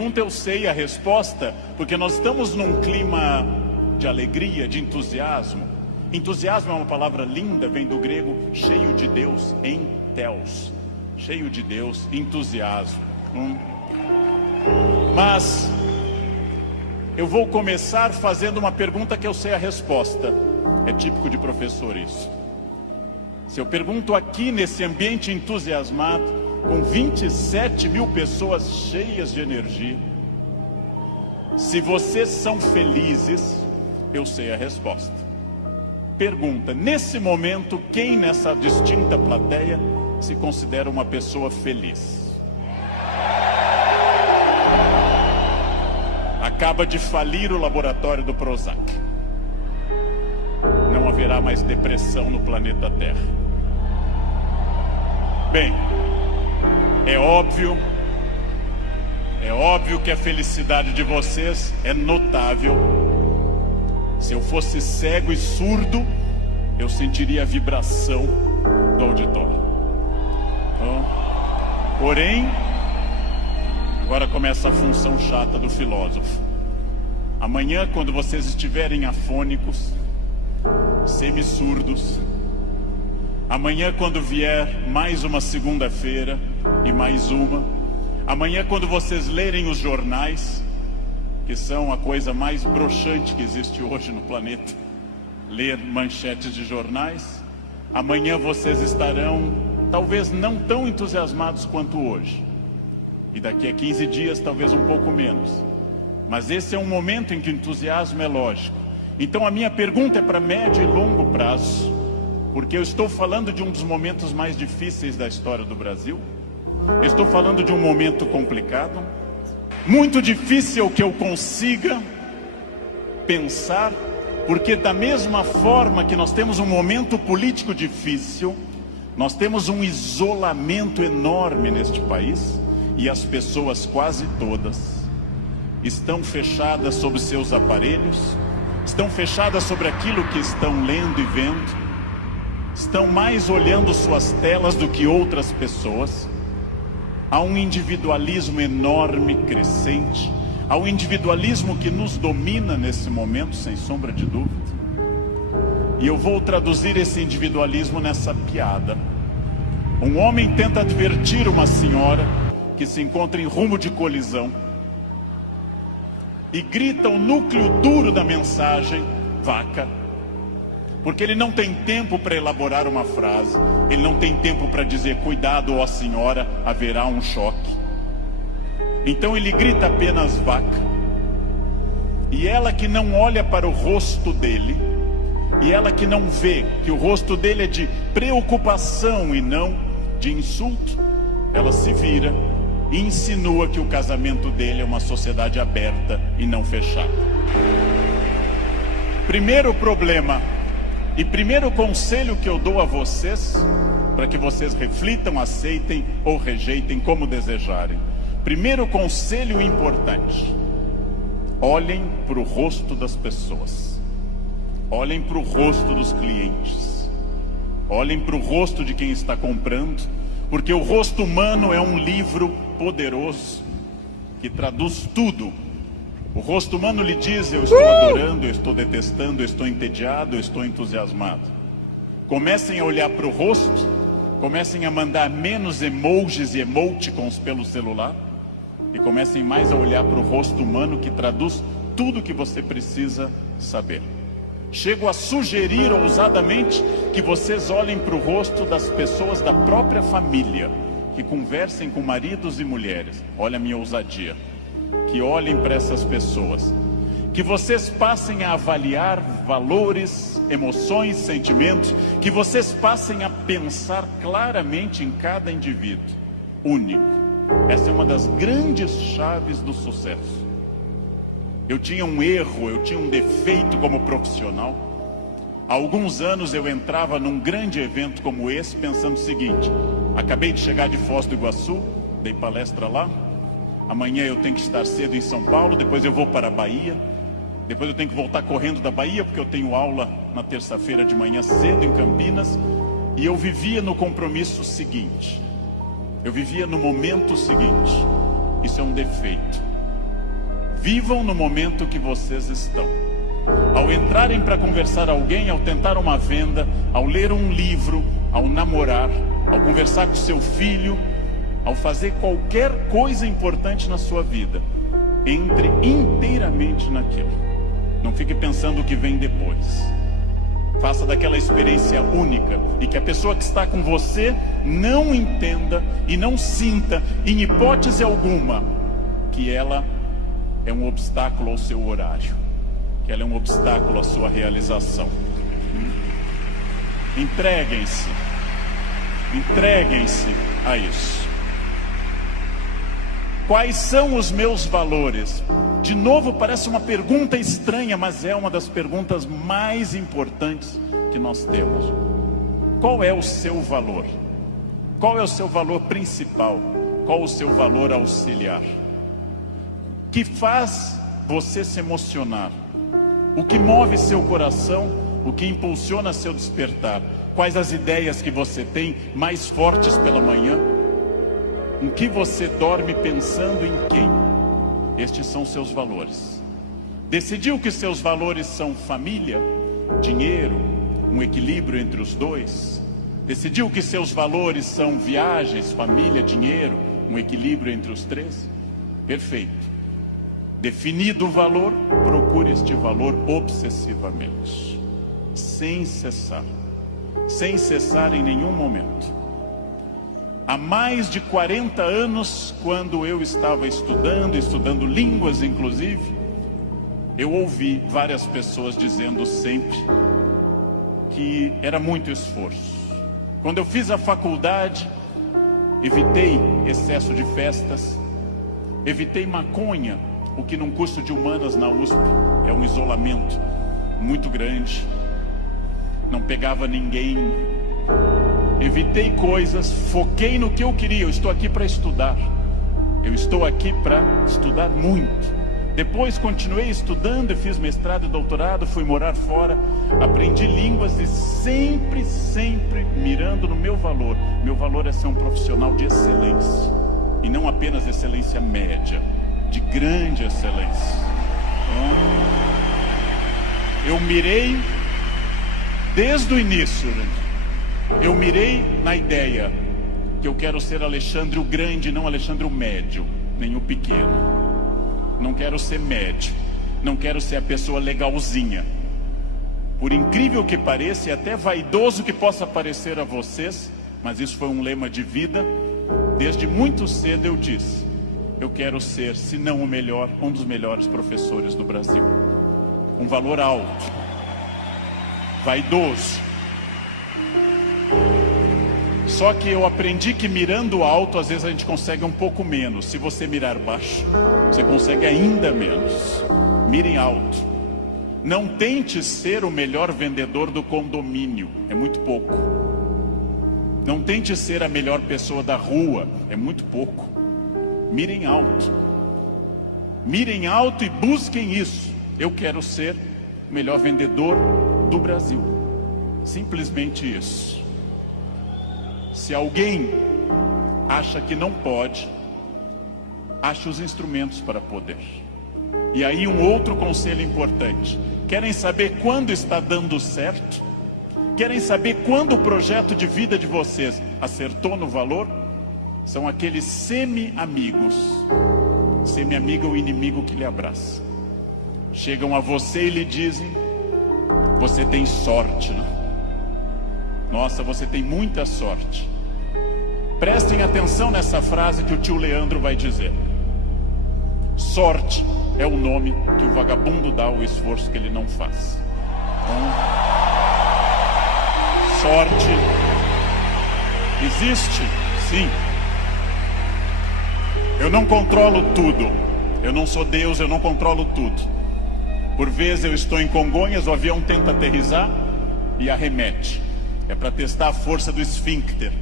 pergunta eu sei a resposta, porque nós estamos num clima de alegria, de entusiasmo. Entusiasmo é uma palavra linda, vem do grego cheio de Deus, entheos, cheio de Deus, entusiasmo. Mas eu vou começar fazendo uma pergunta que eu sei a resposta. É típico de professor isso. Se eu pergunto aqui nesse ambiente entusiasmado, com 27 mil pessoas cheias de energia, se vocês são felizes, eu sei a resposta. Pergunta, nesse momento, quem nessa distinta plateia se considera uma pessoa feliz? Acaba de falir o laboratório do Prozac. Não haverá mais depressão no planeta Terra. Bem, é óbvio que a felicidade de vocês é notável. Se eu fosse cego e surdo, eu sentiria a vibração do auditório. Porém, agora começa a função chata do filósofo. Amanhã, quando vocês estiverem afônicos, semissurdos, amanhã, quando vier mais uma segunda-feira e mais uma, amanhã, quando vocês lerem os jornais, que são a coisa mais broxante que existe hoje no planeta, ler manchetes de jornais, amanhã vocês estarão talvez não tão entusiasmados quanto hoje, e daqui a 15 dias talvez um pouco menos, mas esse é um momento em que o entusiasmo é lógico. Então a minha pergunta é para médio e longo prazo, porque eu estou falando de um dos momentos mais difíceis da história do Brasil. Eu estou falando de um momento complicado, muito difícil que eu consiga pensar, porque da mesma forma que nós temos um momento político difícil, nós temos um isolamento enorme neste país, e as pessoas quase todas estão fechadas sobre seus aparelhos, estão fechadas sobre aquilo que estão lendo e vendo, estão mais olhando suas telas do que outras pessoas. Há um individualismo enorme, crescente. Há um individualismo que nos domina nesse momento, sem sombra de dúvida. E eu vou traduzir esse individualismo nessa piada. Um homem tenta advertir uma senhora que se encontra em rumo de colisão e grita o núcleo duro da mensagem: vaca. Porque ele não tem tempo para elaborar uma frase, ele não tem tempo para dizer: cuidado, ó senhora, haverá um choque. Então ele grita apenas: vaca. E ela, que não olha para o rosto dele, e ela que não vê que o rosto dele é de preocupação e não de insulto, ela se vira e insinua que o casamento dele é uma sociedade aberta e não fechada. Primeiro problema e primeiro conselho que eu dou a vocês, para que vocês reflitam, aceitem ou rejeitem como desejarem. Primeiro conselho importante: olhem para o rosto das pessoas, olhem para o rosto dos clientes, olhem para o rosto de quem está comprando, porque o rosto humano é um livro poderoso que traduz tudo. O rosto humano lhe diz: eu estou adorando, eu estou detestando, eu estou entediado, eu estou entusiasmado. Comecem a olhar para o rosto, comecem a mandar menos emojis e emoticons pelo celular, e comecem mais a olhar para o rosto humano, que traduz tudo que você precisa saber. Chego a sugerir ousadamente que vocês olhem para o rosto das pessoas da própria família, que conversem com maridos e mulheres. Olha a minha ousadia. Que olhem para essas pessoas, que vocês passem a avaliar valores, emoções, sentimentos, que vocês passem a pensar claramente em cada indivíduo único. Essa é uma das grandes chaves do sucesso. Eu tinha um erro, eu tinha um defeito como profissional. Há alguns anos eu entrava num grande evento como esse pensando o seguinte: acabei de chegar de Foz do Iguaçu, dei palestra lá, amanhã eu tenho que estar cedo em São Paulo, depois eu vou para a Bahia, depois eu tenho que voltar correndo da Bahia, porque eu tenho aula na terça-feira de manhã cedo em Campinas. E eu vivia no compromisso seguinte, eu vivia no momento seguinte. Isso é um defeito. Vivam no momento que vocês estão. Ao entrarem para conversar com alguém, ao tentar uma venda, ao ler um livro, ao namorar, ao conversar com seu filho, ao fazer qualquer coisa importante na sua vida, entre inteiramente naquilo. Não fique pensando o que vem depois. Faça daquela experiência única, e que a pessoa que está com você não entenda e não sinta, em hipótese alguma, que ela é um obstáculo ao seu horário, que ela é um obstáculo à sua realização. Entreguem-se a isso. Quais são os meus valores? De novo, parece uma pergunta estranha, mas é uma das perguntas mais importantes que nós temos. Qual é o seu valor? Qual é o seu valor principal? Qual o seu valor auxiliar? O que faz você se emocionar? O que move seu coração? O que impulsiona seu despertar? Quais as ideias que você tem mais fortes pela manhã? Em que você dorme pensando em quem? Estes são seus valores. Decidiu que seus valores são família, dinheiro, um equilíbrio entre os dois? Decidiu que seus valores são viagens, família, dinheiro, um equilíbrio entre os três? Perfeito. Definido o valor, procure este valor obsessivamente, sem cessar em nenhum momento. Há mais de 40 anos, quando eu estava estudando línguas inclusive, eu ouvi várias pessoas dizendo sempre que era muito esforço. Quando eu fiz a faculdade, evitei excesso de festas, evitei maconha, o que num curso de humanas na USP é um isolamento muito grande. Não pegava ninguém. Evitei coisas, foquei no que eu queria. Eu estou aqui para estudar. Eu estou aqui para estudar muito. Depois continuei estudando e fiz mestrado e doutorado, fui morar fora, aprendi línguas e sempre mirando no meu valor. Meu valor é ser um profissional de excelência. E não apenas excelência média, de grande excelência. Então, eu mirei desde o início, eu mirei na ideia que eu quero ser Alexandre o Grande, não Alexandre o Médio, nem o Pequeno. Não quero ser médio, não quero ser a pessoa legalzinha. Por incrível que pareça, e até vaidoso que possa parecer a vocês, mas isso foi um lema de vida. Desde muito cedo eu disse: eu quero ser, se não o melhor, um dos melhores professores do Brasil. Um valor alto, vaidoso. Só que eu aprendi que mirando alto, às vezes a gente consegue um pouco menos. Se você mirar baixo, você consegue ainda menos. Mirem alto. Não tente ser o melhor vendedor do condomínio, é muito pouco. Não tente ser a melhor pessoa da rua, é muito pouco. Mirem alto. Mirem alto e busquem isso. Eu quero ser o melhor vendedor do Brasil. Simplesmente isso. Se alguém acha que não pode, ache os instrumentos para poder. E aí um outro conselho importante. Querem saber quando está dando certo? Querem saber quando o projeto de vida de vocês acertou no valor? São aqueles semi-amigos. Semi-amigo é o inimigo que lhe abraça. Chegam a você e lhe dizem: você tem sorte, não? Nossa, você tem muita sorte. Prestem atenção nessa frase que o tio Leandro vai dizer. Sorte é o nome que o vagabundo dá ao esforço que ele não faz. Então, sorte existe? Sim. Eu não controlo tudo. Eu não sou Deus, eu não controlo tudo. Por vezes eu estou em Congonhas, o avião tenta aterrissar e arremete. É para testar a força do esfíncter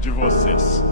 de vocês.